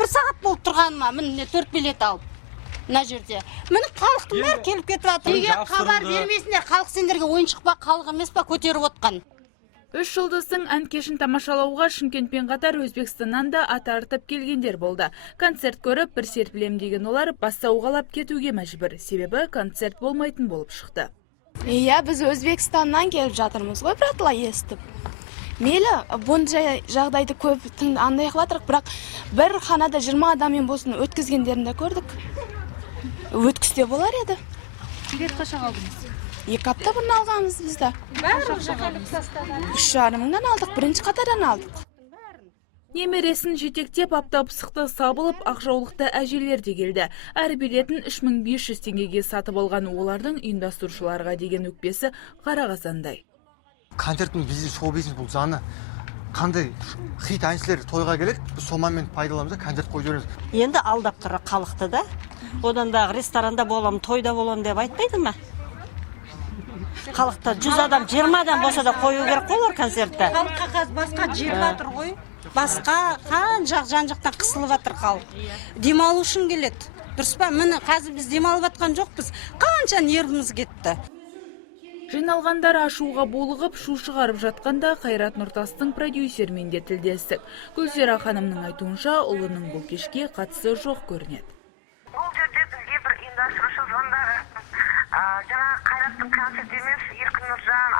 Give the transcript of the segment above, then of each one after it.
1 сағат болып тұрғаныма, міне 4 билет алып. Мына жерде. Міне халықтың бәрі келіп кетіп жатыр. Егер хабар бермесіндер, халық сендерге ойыншық па, халық емес па көтеріп отқан. 3 жұлдыздың ән кешін тамашалауға Шымкентпен қатар Өзбекстаннан да ат артып келгендер болды. Концерт көріп, бір серпілем деген олар бастауғалап кетуге мәжбүр. Себебі концерт болмайтын болып шықты. Иә, біз Өзбекстаннан келіп жатырмыз ғой, братылар естіп. Мейлі, бұндай жағдайды көп андай қылатырық, бірақ бір ханада 20 адаммен болсын өткізгендерін де көрдік. Өткізде болар еді. Билет қашан алдыңыз? 2 апта бұрын алғанбыз бізді. 3,5 мыңнан алдық, бірінші қатардан алдық. Немересін жетектеп аптап-сықты сабылып, ақжаулықты әжелер де келді. Әр билетін 3500 теңгеге сатып алған олардың ұйымдастырушыларға деген өкпесі қара қазандай. Концерттің бизнес, шоу-бизнес бұл заңы. Қандай хит әншілер тойға келеді, біз сомамен пайдаламыз да концерт қойып жібереміз. Енді алдап тұр халықты да. Одан да ресторанда болам, тойда болам деп айтпайды ма? Халықта 100 адам, 20 адам болса да қою керек қойлар концертті. Халыққа қаз басқа жер батыр ғой. Басқа жақ жан-жақтан қысылып жатыр халық. Демалу үшін келеді. Дұрыс па? Міне қазір біз демалып жатқан жоқпыз. Қанша нервіміз кетті. Жиналғандар ашуға болығып, шу шығарып жатқанда Қайрат Нұртастың продюсермен де тілдестік. Гүлзира ханымның айтуынша, ұлының бұл кешке қатысы жоқ көрінеді. Бұл жерде бізге бір ұйымдастырушы звондаған. Жаңа Қайраттың концерт емес, Еркін Нұржан,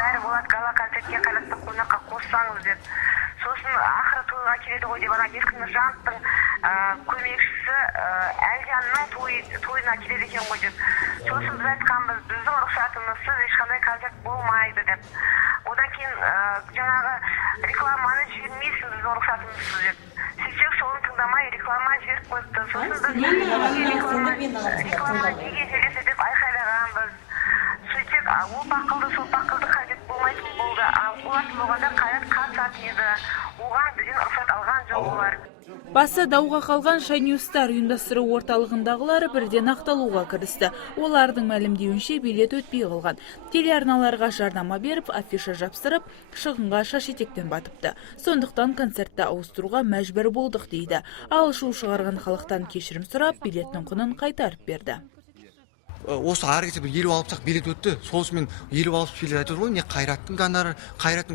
бәрі болады, гала концертке Қайраттың қонаққа қоссаңыз деп. Сосын ақыры тойға келеді ғой деп, Еркін Нұржановтың көмекшісі Әлжанның тойына келеді екен ғой деп. Сосын біз айтқанбыз, біздің рұқсатымызсыз ешқандай концерт болмайды деп. Одан кейін жаңағы рекламаны жібермейсің біздің рұқсатымызсыз деп. Сөйтсек соны тыңдамай реклама жіберіп қойыпты. Сосын біз реклама неге жібересіз деп айқайлағанбыз. Сөйтсек ол бақылды, сол бақылды концерт болмайтын болды. Болатын болғанда Қайрат қатысатын еді. Оған бізден рұқсат алған жоқ олар. Басы дауға қалған Шайнюстар ұйымдастыру орталығындағылары бірден ақталуға кірісті. Олардың мәлімдеуінше билет өтпей қалған. Телеарналарға жарнама беріп, афиша жапсырып, шығынға шаш-етектен батыпты. Сондықтан концертті ауыстыруға мәжбүр болдық дейді. Ал шу шығарған халықтан кешірім сұрап, билеттің құнын қайтарып берді. Осы аргесі бір 50-60 билет өтті. Соғысымен 50-60 билет айтыр ғой, не Қайраттың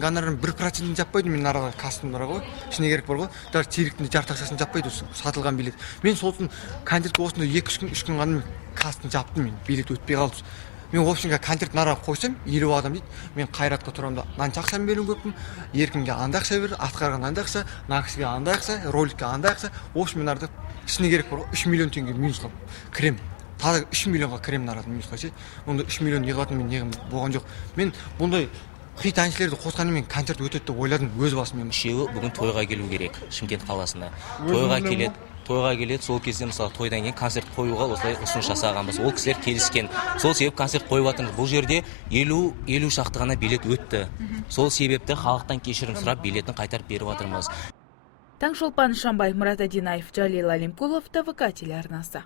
гонорарын 1% жаппайды, мен араға кастомдарға ғой. Ішіне керек бар ғой. Даже теректің жарты ақшасын жаппайды осы сатылған билет. Мен сосын концертке осында 2-3 күн ғана кастын жаптым, мен билет өтпей қалды. Мен общинға концерт араға қойсам 50 адам дейді. Мен Қайратқа тұрамда мынанша ақшаны беруім көппін. Еркінге андай ақша берді, атқарған андай ақша, нақышқа андай ақша, роликке андай ақша. Общем мен арада ішіне керек бар ғой, 3 миллион теңге минусқа кірем. Тағы 3 миллионға кіремін арады минусқа ше. Онда 3 миллион неғылатын мен неғым болған жоқ. Мен бұндай хит әншілерді қосқанымен концерт өтеді деп ойладым өз басым. Үшеуі бүгін тойға келу керек Шымкент қаласына. Тойға келеді, сол кезде мысалы тойдан кейін концерт қоюға осылай ұсыныс жасағанбыз. Ол кісілер келіскен. Сол себеп концерт қойып жатырмыз. Бұл жерде 50 шақты ғана билет өтті. Сол себепті халықтан кешірім сұрап билетін қайтарып беріп жатырмыз. Таңшолпан Шамбай, Мұрат Адинаев, Джалил Алимкулов, ТВК телеарнасы.